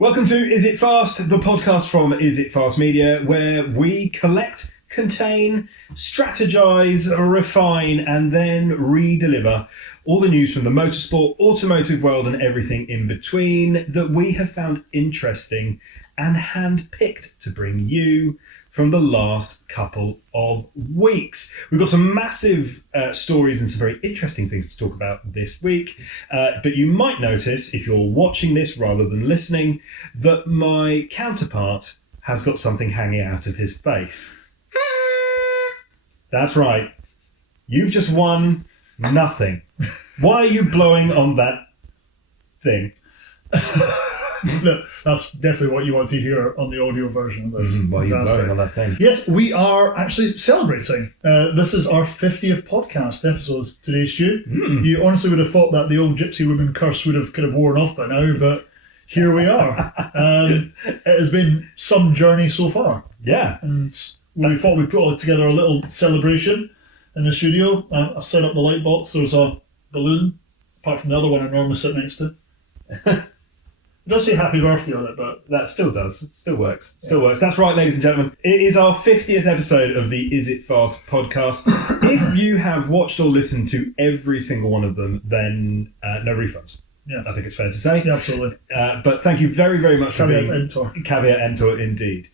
Welcome to Is It Fast, the podcast from Is It Fast Media, where we collect, contain, strategize, refine, and then re-deliver all the news from the motorsport, automotive world, and everything in between that we have found interesting and hand-picked to bring you from the last couple of weeks. We've got some massive stories and some very interesting things to talk about this week. But you might notice, if you're watching this rather than listening, that my counterpart has got something hanging out of his face. That's right. You've just won nothing. Why are you blowing on that thing? No, that's definitely what you want to hear on the audio version of this. Why are you blowing on that thing? Yes, we are actually celebrating. This is our 50th podcast episode today, Stu. You honestly would have thought that the old gypsy woman curse would have kind of worn off by now, but here we are. It has been some journey so far. Yeah. And we thought we'd put together a little celebration in the studio. I set up the light box. There's a balloon, apart from the other one I normally sit next to. It does say happy birthday on it, but that still does. It still works. Still works. That's right, ladies and gentlemen. It is our 50th episode of the Is It Fast podcast. If you have watched or listened to every single one of them, then no refunds. Yeah. I think it's fair to say. Yeah, absolutely. But thank you very, very much for being... Caveat emptor, indeed.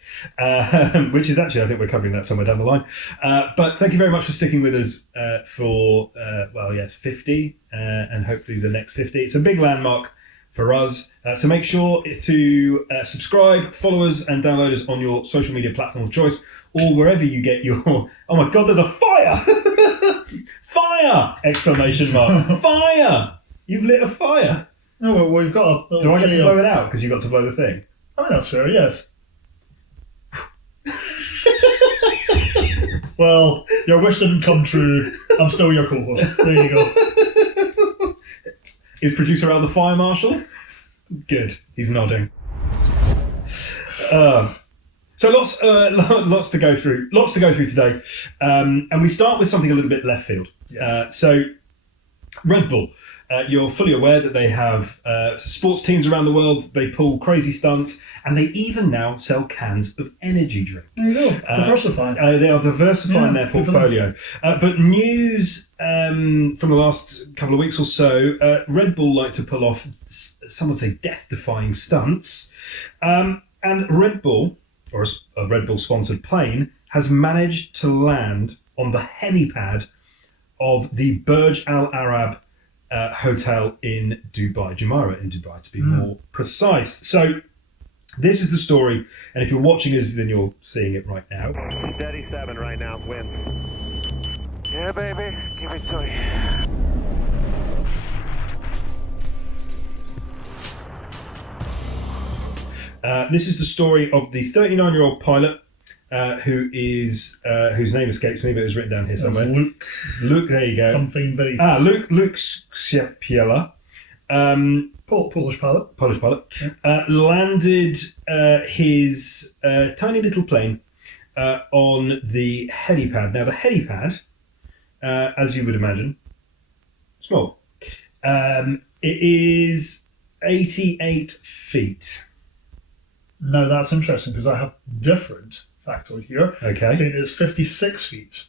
Which is actually, I think we're covering that somewhere down the line. But thank you very much for sticking with us for, 50 and hopefully the next 50. It's a big landmark for us. So make sure to subscribe, follow us, and download us on your social media platform of choice, or wherever you get your... Oh my God, there's a fire! Fire! Exclamation mark. Fire! You've lit a fire. No, well, we've got a... Do I get to blow it out because you got to blow the thing? I mean, that's fair, yes. Well, your wish didn't come true. I'm still your co-host. There you go. Is producer Al the fire marshal? Good. He's nodding. So lots to go through. Lots to go through today. And we start with something a little bit left field. Yeah. So Red Bull. You're fully aware that they have sports teams around the world. They pull crazy stunts, and they even now sell cans of energy drink. There you go. Diversifying. They are diversifying their portfolio. But news from the last couple of weeks or so, Red Bull like to pull off, some would say, death-defying stunts. And Red Bull, or a Red Bull-sponsored plane, has managed to land on the helipad of the Burj Al Arab hotel in Dubai, Jumeirah in Dubai, to be more precise. So this is the story, and if you're watching us, then you're seeing it right now. Steady 7 right now, wind. Yeah, baby, give it to you. This is the story of the 39-year-old pilot whose name escapes me, but it was written down here somewhere. Luke, there you go. Something very... Luke Schiapiella. Polish pilot. Polish pilot. Yeah. Landed his tiny little plane on the helipad. Now, the helipad, as you would imagine, small. It is 88 feet. Now, that's interesting because I have different factoid here. Okay. Saying it's 56 feet.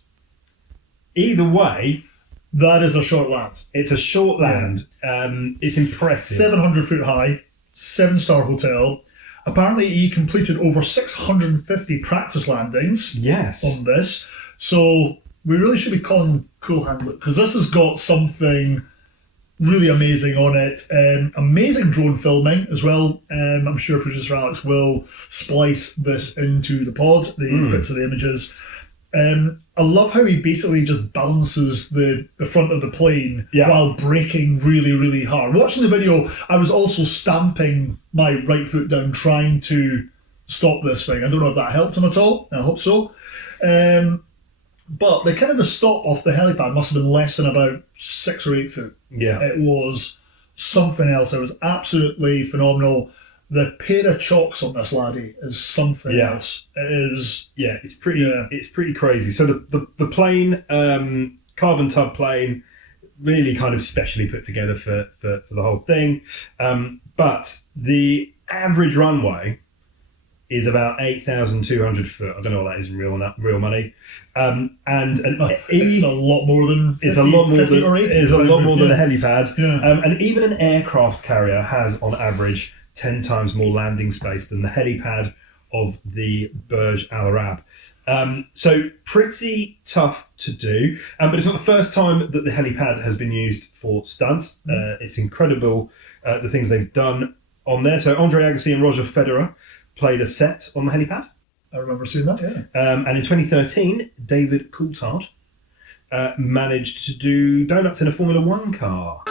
Either way, that is a short land. It's a short land. Yeah. It's impressive. 700 foot high, 7-star hotel. Apparently, he completed over 650 practice landings. Yes. On this. So we really should be calling him Cool Hand Luke, because this has got something really amazing on it. Amazing drone filming as well. I'm sure producer Alex will splice this into the pod, the bits of the images. I love how he basically just balances the front of the plane while braking really, really hard. Watching the video, I was also stamping my right foot down, trying to stop this thing. I don't know if that helped him at all. I hope so. But the kind of the stop off the helipad must have been less than about 6 or 8 foot. Yeah. It was something else. It was absolutely phenomenal. The pair of chocks on this laddie is something else. It is. Yeah, it's pretty crazy. So the plane, carbon tub plane, really kind of specially put together for the whole thing. But the average runway is about 8,200 foot. I don't know what that is in real money. It's a lot more than 50, it's a lot more 50 than or 80. it's a lot more than a helipad. Yeah. And even an aircraft carrier has, on average, 10 times more landing space than the helipad of the Burj Al Arab. So pretty tough to do, but it's not the first time that the helipad has been used for stunts. It's incredible the things they've done on there. So Andre Agassi and Roger Federer played a set on the helipad. I remember seeing that, yeah. And in 2013, David Coulthard managed to do donuts in a Formula One car.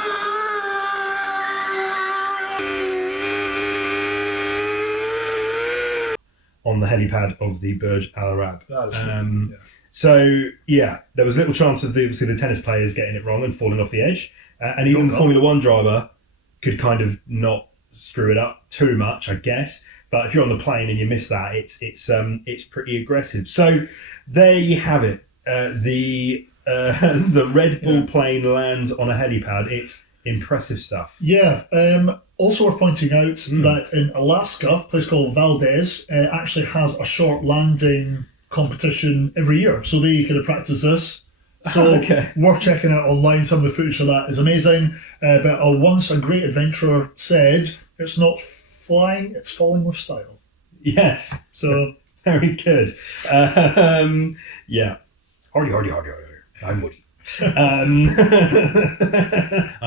On the helipad of the Burj Al Arab. So, yeah, there was little chance of obviously the tennis players getting it wrong and falling off the edge. And even the Formula One driver could kind of not screw it up too much, I guess. But if you're on the plane and you miss that, it's pretty aggressive. So there you have it. The Red Bull plane lands on a helipad. It's impressive stuff. Yeah. Also worth pointing out that in Alaska, a place called Valdez actually has a short landing competition every year. So they kind of practice this. So worth checking out online. Some of the footage of that is amazing. But once a great adventurer said, it's not flying, it's falling with style. Yes. So very good. Yeah. Hardy. I'm Woody. I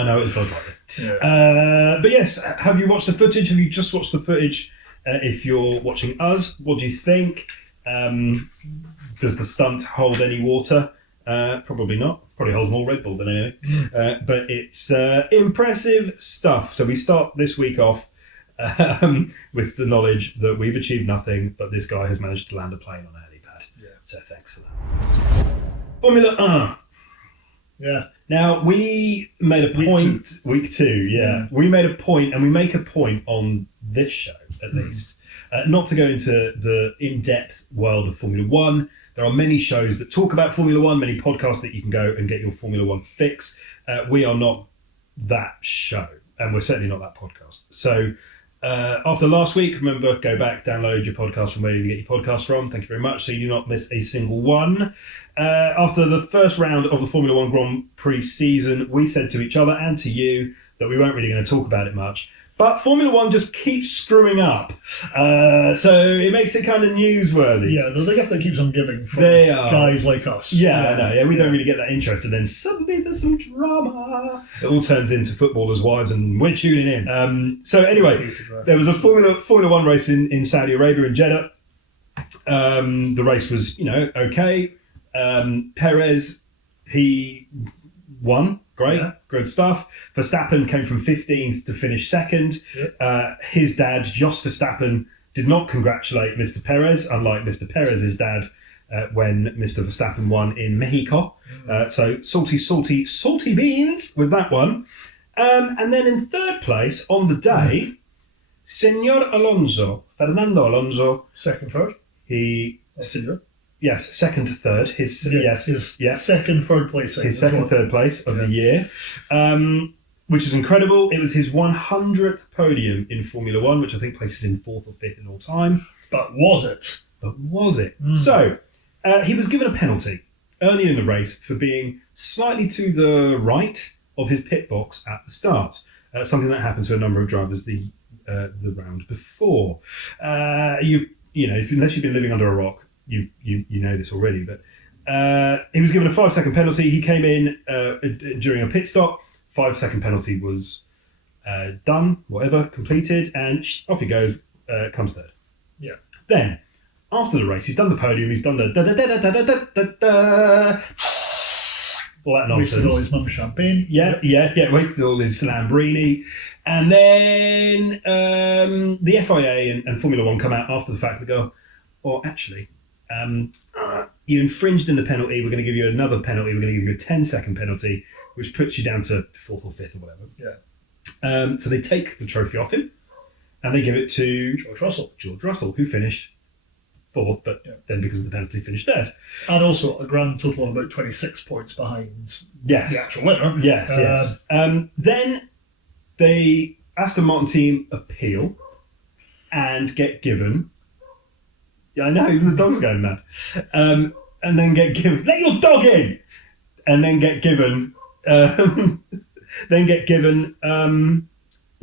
know it was Buzz Lightyear. yeah. But yes, have you watched the footage? Have you just watched the footage? If you're watching us, what do you think? Does the stunt hold any water? Probably not. Probably holds more Red Bull than anything. But it's impressive stuff. So we start this week off with the knowledge that we've achieved nothing, but this guy has managed to land a plane on a helipad. Yeah. So thanks for that. Formula 1. Yeah. Now, we made a point... Week two, yeah. We made a point, and we make a point on this show, at least, not to go into the in-depth world of Formula 1. There are many shows that talk about Formula 1, many podcasts that you can go and get your Formula 1 fix. We are not that show, and we're certainly not that podcast. So after last week, remember, go back, download your podcast from where you get your podcast from. Thank you very much, so you do not miss a single one. After the first round of the Formula 1 Grand Prix season, we said to each other and to you that we weren't really going to talk about it much. But Formula 1 just keeps screwing up. So it makes it kind of newsworthy. Yeah, there's a gift that keeps on giving from guys like us. Yeah, I know. Yeah, we don't really get that interest. And then suddenly there's some drama. It all turns into footballers' wives and we're tuning in. So anyway, there was a Formula 1 race in Saudi Arabia in Jeddah. The race was, okay. Perez, he won. Great, good stuff. Verstappen came from 15th to finish second. Yep. His dad, Jos Verstappen, did not congratulate Mr. Perez, unlike Mr. Perez's dad when Mr. Verstappen won in Mexico. So salty beans with that one. And then in third place on the day, Fernando Alonso. Second, third. Yes, second to third. His second, third place. His second, third place of the year, which is incredible. It was his 100th podium in Formula 1, which I think places him fourth or fifth in all time. But was it? So, he was given a penalty early in the race for being slightly to the right of his pit box at the start. Something that happened to a number of drivers the round before. Unless you've been living under a rock, you know this already, but he was given a 5-second penalty. He came in during a pit stop. 5-second penalty was done, completed, and off he goes, comes third. Yeah. Then, after the race, he's done the podium, he's done the all that nonsense. Wasted all his mum's champagne. Yeah, wasted all his Lambrini. And then the FIA and Formula 1 come out after the fact and go, actually, you infringed in the penalty, we're going to give you another penalty, we're going to give you a 10-second penalty, which puts you down to 4th or 5th or whatever. Yeah. So they take the trophy off him and they give it to George Russell, who finished 4th, but then because of the penalty finished third. And also a grand total of about 26 points behind the actual winner. Yes. Then the Aston Martin team appeal. and get given. Yeah, I know, even the dog's going mad. And then get given, let your dog in! And then get given, the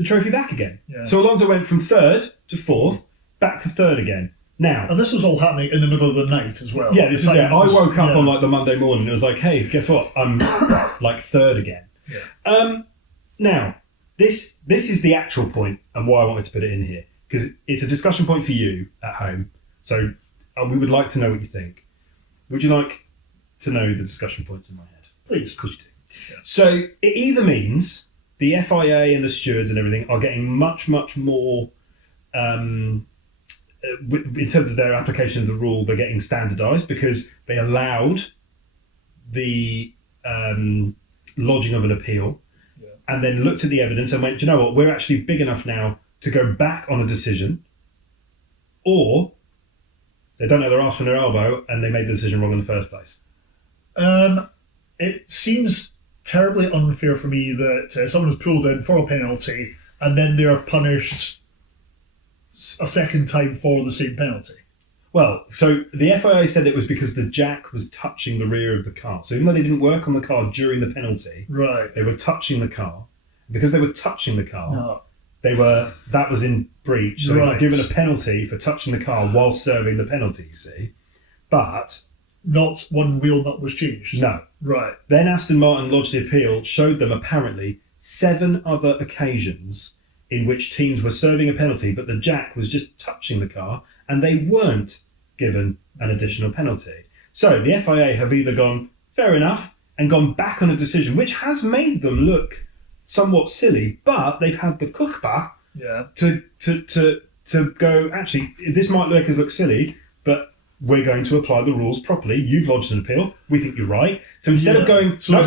trophy back again. Yeah. So Alonso went from third to fourth, back to third again. Now, and this was all happening in the middle of the night as well. Yeah, this is it. I woke up on like the Monday morning and it was like, hey, guess what? I'm like third again. Yeah. Now, this is the actual point and why I wanted to put it in here, because it's a discussion point for you at home. So we would like to know what you think. Would you like to know the discussion points in my head? Please. Of course you do. Yeah. So it either means the FIA and the stewards and everything are getting much, much more... in terms of their application of the rule, they're getting standardised because they allowed the lodging of an appeal and then looked at the evidence and went, do you know what, we're actually big enough now to go back on a decision, or they don't know their arse from their elbow and they made the decision wrong in the first place. It seems terribly unfair for me that someone is pulled in for a penalty and then they're punished a second time for the same penalty. Well, so the FIA said it was because the jack was touching the rear of the car. So even though they didn't work on the car during the penalty, right, they were touching the car. Because they were touching the car, that was in breach. So they were given a penalty for touching the car while serving the penalty, you see. But not one wheel nut was changed. No. Right. Then Aston Martin lodged the appeal, showed them apparently 7 other occasions in which teams were serving a penalty, but the jack was just touching the car and they weren't given an additional penalty. So the FIA have either gone, fair enough, and gone back on a decision, which has made them look somewhat silly, but they've had the chutzpah to go, actually, this might look silly, but we're going to apply the rules properly. You've lodged an appeal. We think you're right. So instead of going, no,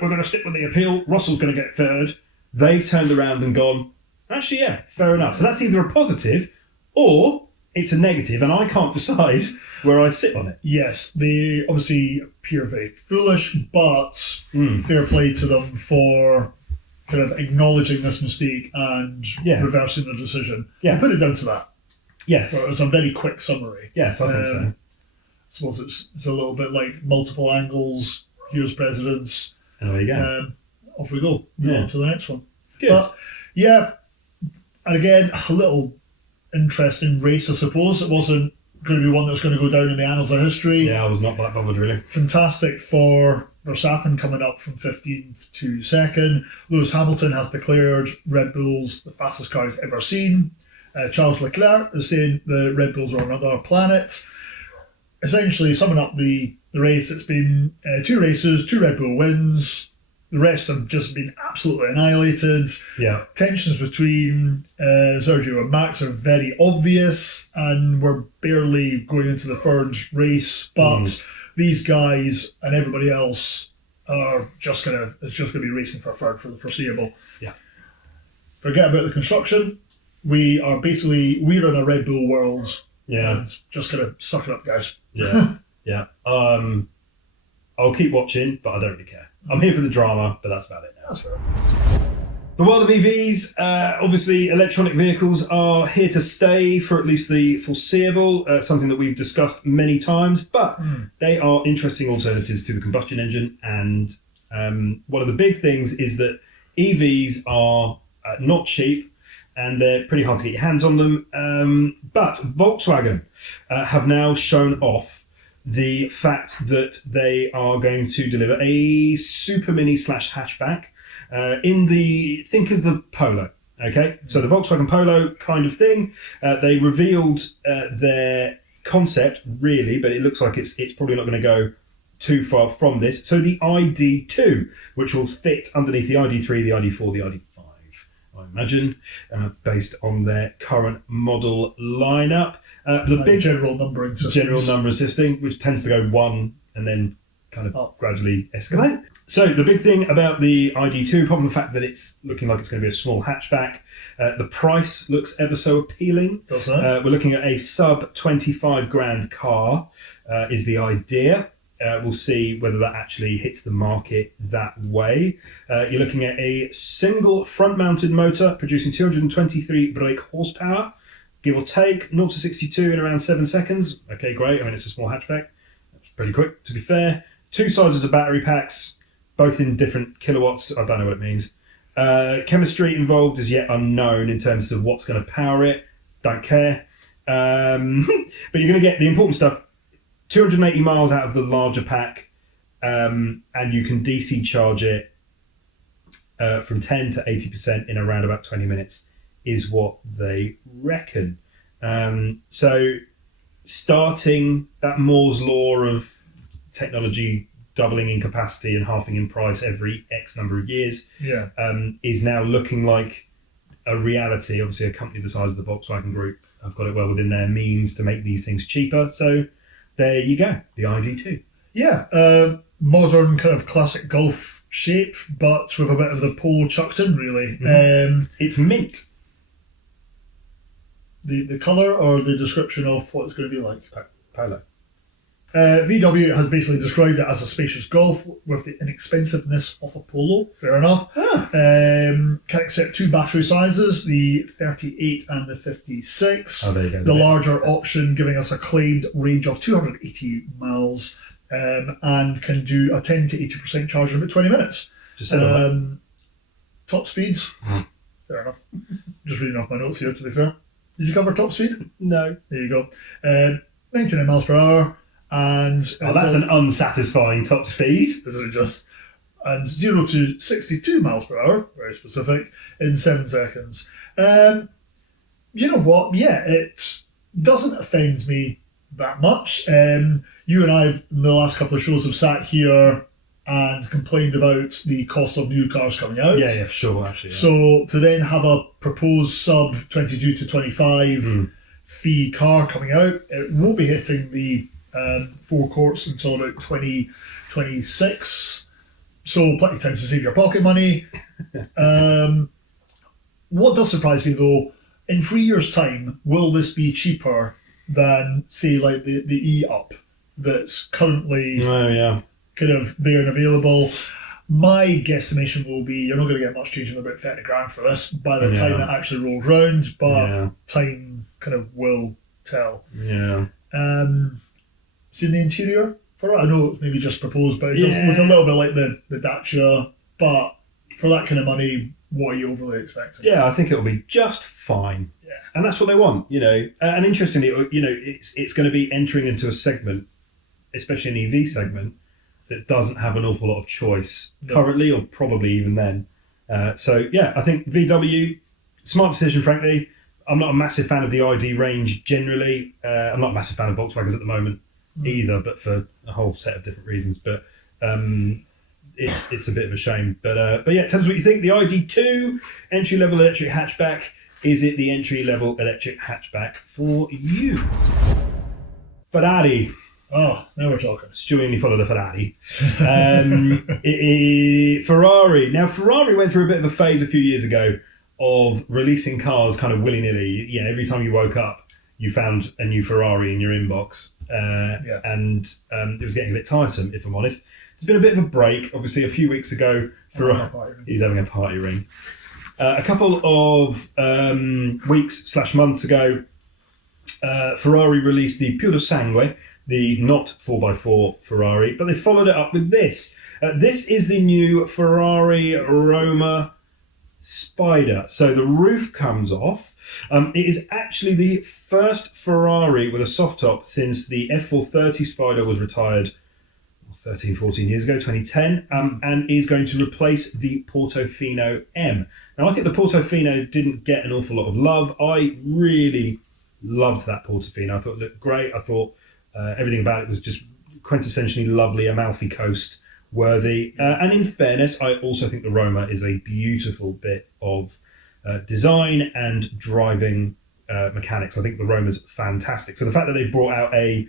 we're going to stick with the appeal, Russell's going to get third, they've turned around and gone, actually, yeah, fair enough. So that's either a positive or it's a negative, and I can't decide where I sit on it. Yes, they obviously appear very foolish, but fair play to them for kind of acknowledging this mistake and reversing the decision. Yeah. I'll put it down to that. Yes. So it's a very quick summary. Yes, I think so. I suppose it's a little bit like multiple angles, here's precedence. And there you go. Off we go. Move on to the next one. Good. But, yeah, and again, a little interesting race, I suppose. It wasn't going to be one that's going to go down in the annals of history. Yeah, I was not that bothered, really. Fantastic for Verstappen coming up from 15th to 2nd. Lewis Hamilton has declared Red Bull's the fastest car he's ever seen. Charles Leclerc is saying the Red Bulls are on another planet. Essentially, summing up the race, it's been 2 races, 2 Red Bull wins. The rest have just been absolutely annihilated. Yeah. Tensions between Sergio and Max are very obvious, and we're barely going into the third race. But these guys and everybody else are just gonna be racing for third for the foreseeable. Yeah. Forget about the construction. We're in a Red Bull world. Yeah. And just gonna suck it up, guys. Yeah. Yeah. I'll keep watching, but I don't really care. I'm here for the drama, but that's about it now. That's fair. The world of EVs, obviously electronic vehicles are here to stay for at least the foreseeable, something that we've discussed many times, but they are interesting alternatives to the combustion engine. And one of the big things is that EVs are not cheap and they're pretty hard to get your hands on them. But Volkswagen have now shown off the fact that they are going to deliver a super mini / hatchback think of the Polo, okay? So the Volkswagen Polo kind of thing. They revealed their concept, really, but it looks like it's probably not going to go too far from this. So the ID2, which will fit underneath the ID3, the ID4, the ID5, I imagine, based on their current model lineup. The big general numbering system. General number system, which tends to go 1 and then kind of gradually escalate. So the big thing about the ID2, apart from the fact that it's looking like it's going to be a small hatchback, the price looks ever so appealing. Does it? We're looking at a sub 25 grand car is the idea. We'll see whether that actually hits the market that way. You're looking at a single front-mounted motor producing 223 brake horsepower, give or take, 0 to 62 in around 7 seconds. Okay, great. I mean, it's a small hatchback. That's pretty quick, to be fair. 2 sizes of battery packs, both in different kilowatts. I don't know what it means. Chemistry involved is yet unknown in terms of what's going to power it. Don't care. But you're going to get the important stuff. 280 miles out of the larger pack, and you can DC charge it from 10 to 80% in around about 20 minutes is what they reckon. So starting that Moore's law of technology doubling in capacity and halving in price every X number of years is now looking like a reality. Obviously, a company the size of the Volkswagen Group have got it well within their means to make these things cheaper. So there you go, the ID2. Yeah, modern kind of classic Golf shape, but with a bit of the Polo chucked in, really. It's mint. The colour or the description of what it's going to be like? Polo. VW has basically described it as a spacious Golf with the inexpensiveness of a Polo. Fair enough. Can accept 2 battery sizes, the 38 and the 56. Oh, there you go. The larger option giving us a claimed range of 280 miles and can do a 10 to 80% charge in about 20 minutes. Just said that. Top speeds. Fair enough. Just reading off my notes here, to be fair. Did you cover top speed? No. There you go. 99 miles per hour. And that's an unsatisfying top speed. Isn't it just? And 0 to 62 miles per hour, very specific, in 7 seconds. You know what? Yeah, it doesn't offend me that much. You and I, in the last couple of shows, have sat here and complained about the cost of new cars coming out. Yeah, for sure, actually. Yeah. So to then have a proposed sub 22 to 25 fee car coming out, it won't be hitting the forecourts until about 2026. So plenty of time to save your pocket money. What does surprise me though, in 3 years' time, will this be cheaper than, say, like the E-Up that's currently kind of there and available? My guesstimation will be you're not going to get much change in about 30 grand for this by the time it actually rolls round, but time kind of will tell. Yeah. Seen the interior for it? I know it's maybe just proposed, but it does look a little bit like the Dacia, but for that kind of money, what are you overly expecting? Yeah, I think it'll be just fine. Yeah. And that's what they want, you know. And interestingly, you know, it's going to be entering into a segment, especially an EV segment, that doesn't have an awful lot of choice currently, or probably even then. So, yeah, I think VW, smart decision, frankly. I'm not a massive fan of the ID range generally. I'm not a massive fan of Volkswagens at the moment either, but for a whole set of different reasons. But it's a bit of a shame. But yeah, tell us what you think. The ID2 entry-level electric hatchback. Is it the entry-level electric hatchback for you? Ferrari. Oh, now we're talking. Stewie only follow the Ferrari. Ferrari. Now, Ferrari went through a bit of a phase a few years ago of releasing cars kind of willy-nilly. Yeah, every time you woke up, you found a new Ferrari in your inbox. And it was getting a bit tiresome, if I'm honest. There's been a bit of a break. Obviously, a few weeks ago, he's having a party ring. A couple of weeks/months ago, Ferrari released the Puro Sangue, the not 4x4 Ferrari, but they followed it up with this. This is the new Ferrari Roma Spider. So the roof comes off. It is actually the first Ferrari with a soft top since the F430 Spider was retired 13, 14 years ago, 2010, and is going to replace the Portofino M. Now, I think the Portofino didn't get an awful lot of love. I really loved that Portofino. I thought it looked great. I thought everything about it was just quintessentially lovely, Amalfi Coast worthy. And in fairness, I also think the Roma is a beautiful bit of design and driving mechanics. I think the Roma's fantastic. So the fact that they've brought out a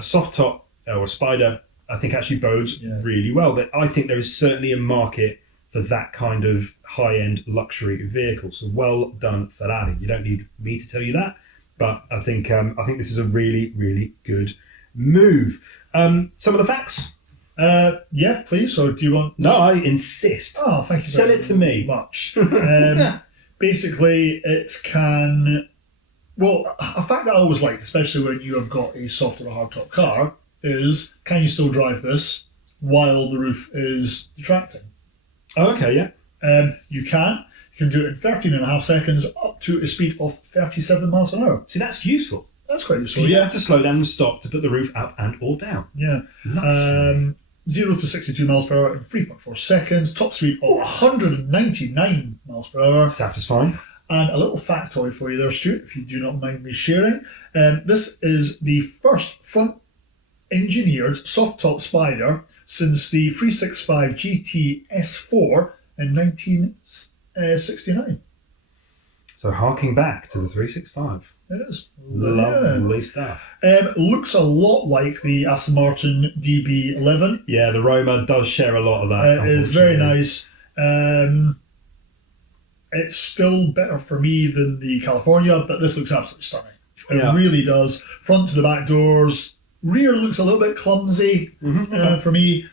soft top or a Spider, I think actually bodes really well. That I think there is certainly a market for that kind of high-end luxury vehicle. So well done, Ferrari. You don't need me to tell you that, but I think this is a really, really good move. Some of the facts. Yeah, please. Or do you want? No, I insist. Oh, thank you. Sell it to me. Much. Basically, it can Well, a fact that I always like, especially when you have got a soft or a hardtop car, is can you still drive this while the roof is detracting? Oh, okay, yeah. You can. You can do it in 13.5 seconds up to a speed of 37 miles an hour. See, that's useful. That's quite useful. You have to slow down and stop to put the roof up and or down. Yeah. 0 to 62 miles per hour in 3.4 seconds. Top speed of 199 miles per hour. Satisfying. And a little factoid for you there, Stuart, if you do not mind me sharing. This is the first front-engineered soft-top Spider since the 365 GT S4 in 1969. So harking back to the 365. It is. Lovely stuff. Looks a lot like the Aston Martin DB11. Yeah, the Roma does share a lot of that. It is very nice. It's still better for me than the California, but this looks absolutely stunning. It really does. Front to the back doors. Rear looks a little bit clumsy for me.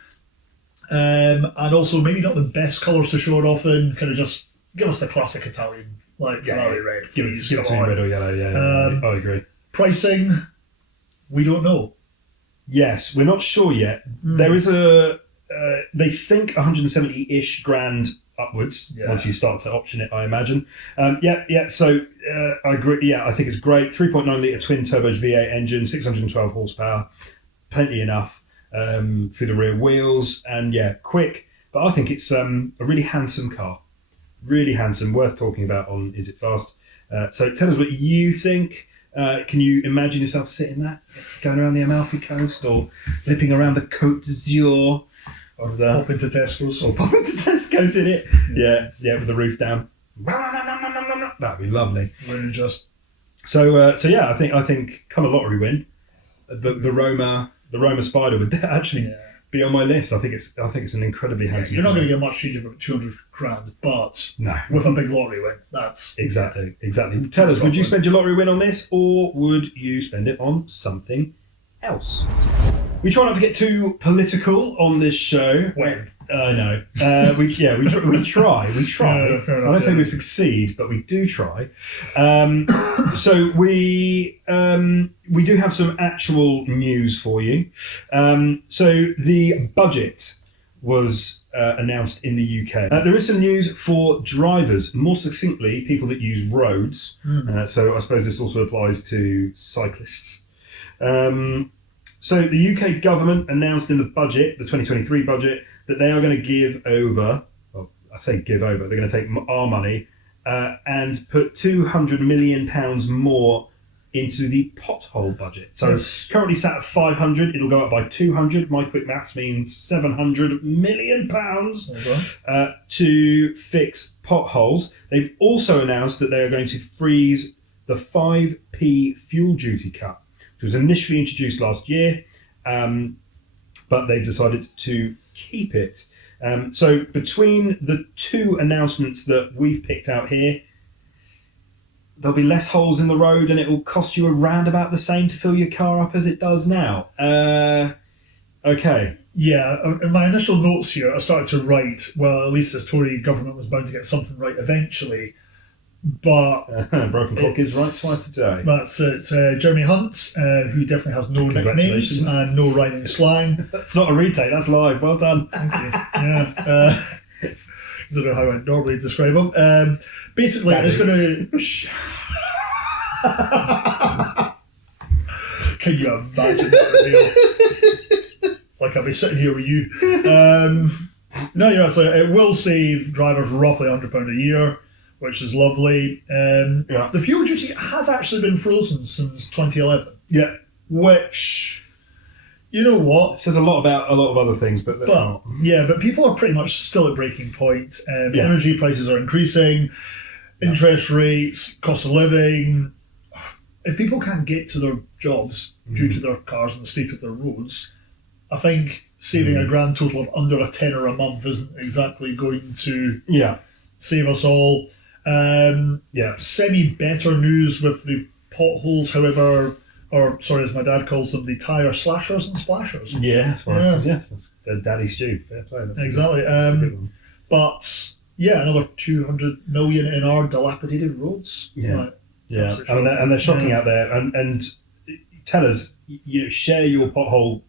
And also maybe not the best colours to show it off in. Kind of just give us the classic Italian, like Ferrari red. Give it to me red or yellow, I agree. Pricing, we don't know. Yes, we're not sure yet. There is they think 170-ish grand upwards once you start to option it, I imagine. So I agree. Yeah, I think it's great. 3.9 litre twin turbo V8 engine, 612 horsepower, plenty enough through the rear wheels, and quick. But I think it's a really handsome car, really handsome, worth talking about on Is It Fast. So tell us what you think. Can you imagine yourself sitting there, going around the Amalfi Coast or zipping around the Côte d'Azur? Or pop into Tesco's. Or pop into Tesco's in it. Yeah, with the roof down. That'd be lovely. Really just. So I think come a lottery win, the Roma Spider would actually be on my list. I think it's an incredibly handsome. You're not going to get much cheaper for 200 grand, but with a big lottery win, that's exactly. Tell us, would you spend your lottery win on this, or would you spend it on something else? We try not to get too political on this show. When? No. We try. I don't say we succeed, but we do try. So we do have some actual news for you. So the budget was announced in the UK. There is some news for drivers, more succinctly, people that use roads. So I suppose this also applies to cyclists. So the UK government announced in the budget, the 2023 budget, that they are going to give over, they're going to take our money and put £200 million more into the pothole budget. So it's currently sat at 500, it'll go up by 200. My quick maths means £700 million to fix potholes. They've also announced that they are going to freeze the 5p fuel duty cut. It was initially introduced last year, but they've decided to keep it. So between the two announcements that we've picked out here, there'll be less holes in the road and it will cost you around about the same to fill your car up as it does now. Okay. Yeah, in my initial notes here, I started to write, well, at least this Tory government was bound to get something right eventually. But broken clock is right twice a day. That's it. Jeremy Hunt, who definitely has no nicknames and no rhyming slang. That's not a retake, that's live. Well done. Thank you. Yeah. I don't know how I normally describe him. Basically, it's going to... Can you imagine that reveal? Like I'll be sitting here with you. No, you're right. So it will save drivers roughly £100 a year, which is lovely. The fuel duty has actually been frozen since 2011. Yeah. Which, you know what? It says a lot about a lot of other things, but that's not. Yeah, but people are pretty much still at breaking point. Energy prices are increasing, interest rates, cost of living. If people can't get to their jobs due to their cars and the state of their roads, I think saving a grand total of under a tenner a month isn't exactly going to save us all. Semi-better news with the potholes, however, or sorry, as my dad calls them, the tyre slashers and splashers. Yes, that's Daddy Stew. Fair play. That's exactly. That's a good one. But another 200 million in our dilapidated roads. Yeah. Right. Yeah, Absolutely and they're shocking out there. And tell us, share your pothole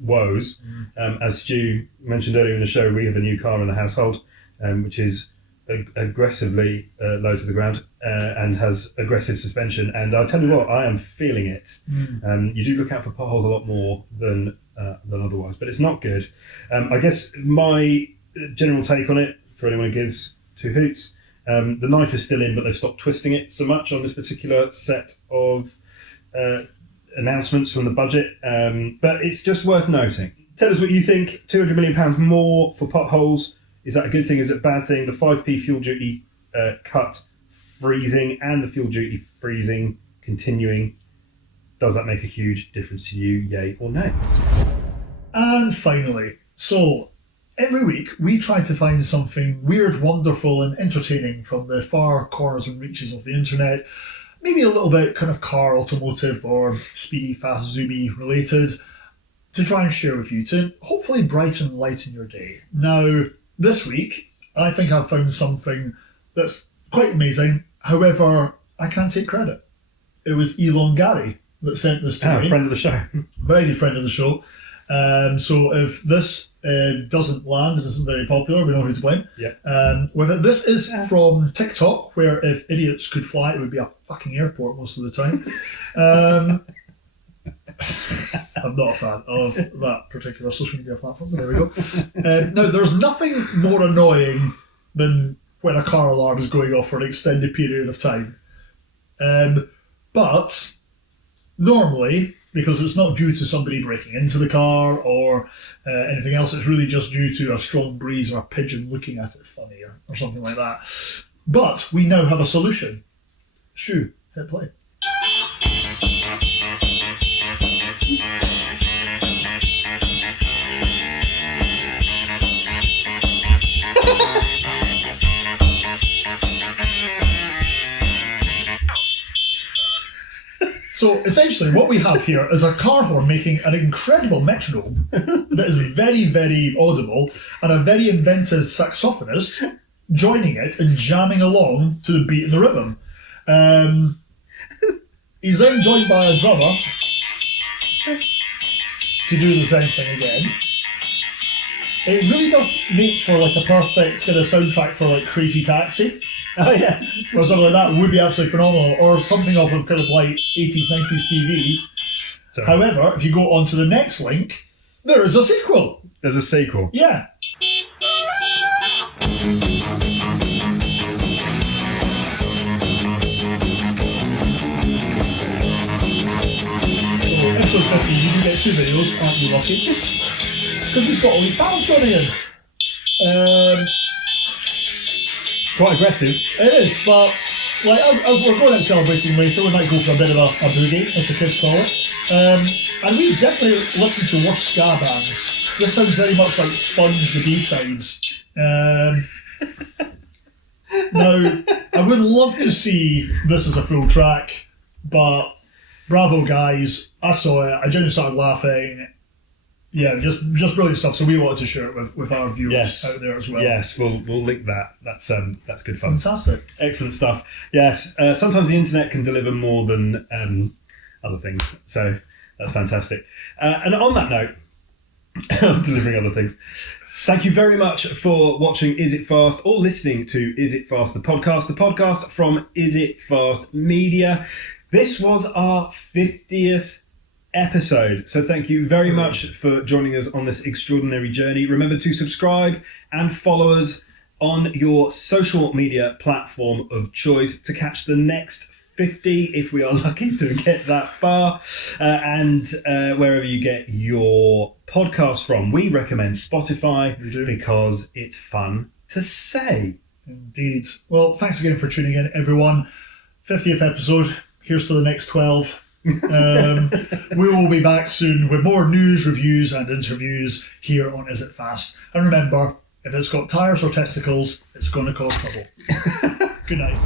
woes. As Stu mentioned earlier in the show, we have a new car in the household, which is aggressively low to the ground and has aggressive suspension. And I'll tell you what, I am feeling it. You do look out for potholes a lot more than otherwise, but it's not good. I guess my general take on it, for anyone who gives two hoots, the knife is still in, but they've stopped twisting it so much on this particular set of announcements from the budget. But it's just worth noting. Tell us what you think. £200 million more for potholes. Is that a good thing? Is it a bad thing? The 5p fuel duty cut freezing and the fuel duty freezing continuing. Does that make a huge difference to you, yay or nay? And finally, so every week we try to find something weird, wonderful and entertaining from the far corners and reaches of the internet. Maybe a little bit kind of car, automotive or speedy, fast, zoomy related, to try and share with you, to hopefully brighten and lighten your day. Now, this week, I think I've found something that's quite amazing. However, I can't take credit. It was Elon Gary that sent this to me. Friend of the show. Very good friend of the show. So if this doesn't land and isn't very popular, we know who to blame. Yeah. With it, this is from TikTok, where if idiots could fly, it would be a fucking airport most of the time. I'm not a fan of that particular social media platform, but there we go. Now, there's nothing more annoying than when a car alarm is going off for an extended period of time. But normally, because it's not due to somebody breaking into the car or anything else, it's really just due to a strong breeze or a pigeon looking at it funny or something like that. But we now have a solution. Stu, hit play. So essentially what we have here is a car horn making an incredible metronome that is very, very audible, and a very inventive saxophonist joining it and jamming along to the beat and the rhythm. He's then joined by a drummer to do the same thing again. It really does make for like a perfect kind of soundtrack for like Crazy Taxi. Oh yeah. Or something like that would be absolutely phenomenal. Or something of a kind of like 80s, 90s TV. Sorry. However, if you go on to the next link, there is a sequel. There's a sequel. Yeah. So episode 50, you do get 2 videos, aren't you lucky? Because he's got all these pals joining in. Quite aggressive. It is, but like as we're going out celebrating later, we might go for a bit of a boogie, as the kids call it. And we definitely listen to worse ska bands. This sounds very much like Sponge, the B-sides. Now, I would love to see this as a full track, but bravo guys, I saw it, I genuinely started laughing. Yeah, just brilliant stuff. So we wanted to share it with our viewers out there as well. Yes, we'll link that. That's good fun. Fantastic. Excellent stuff. Yes, sometimes the internet can deliver more than other things. So that's fantastic. And on that note, delivering other things, thank you very much for watching Is It Fast or listening to Is It Fast, the podcast from Is It Fast Media. This was our 50th episode. So thank you very much for joining us on this extraordinary journey. Remember to subscribe and follow us on your social media platform of choice to catch the next 50 if we are lucky to get that far, and wherever you get your podcast from. We recommend Spotify because it's fun to say. Indeed. Well, thanks again for tuning in, everyone. 50th episode. Here's to the next 12. We will be back soon with more news, reviews and interviews here on Is It Fast. And remember, if it's got tyres or testicles, it's going to cause trouble. Good night.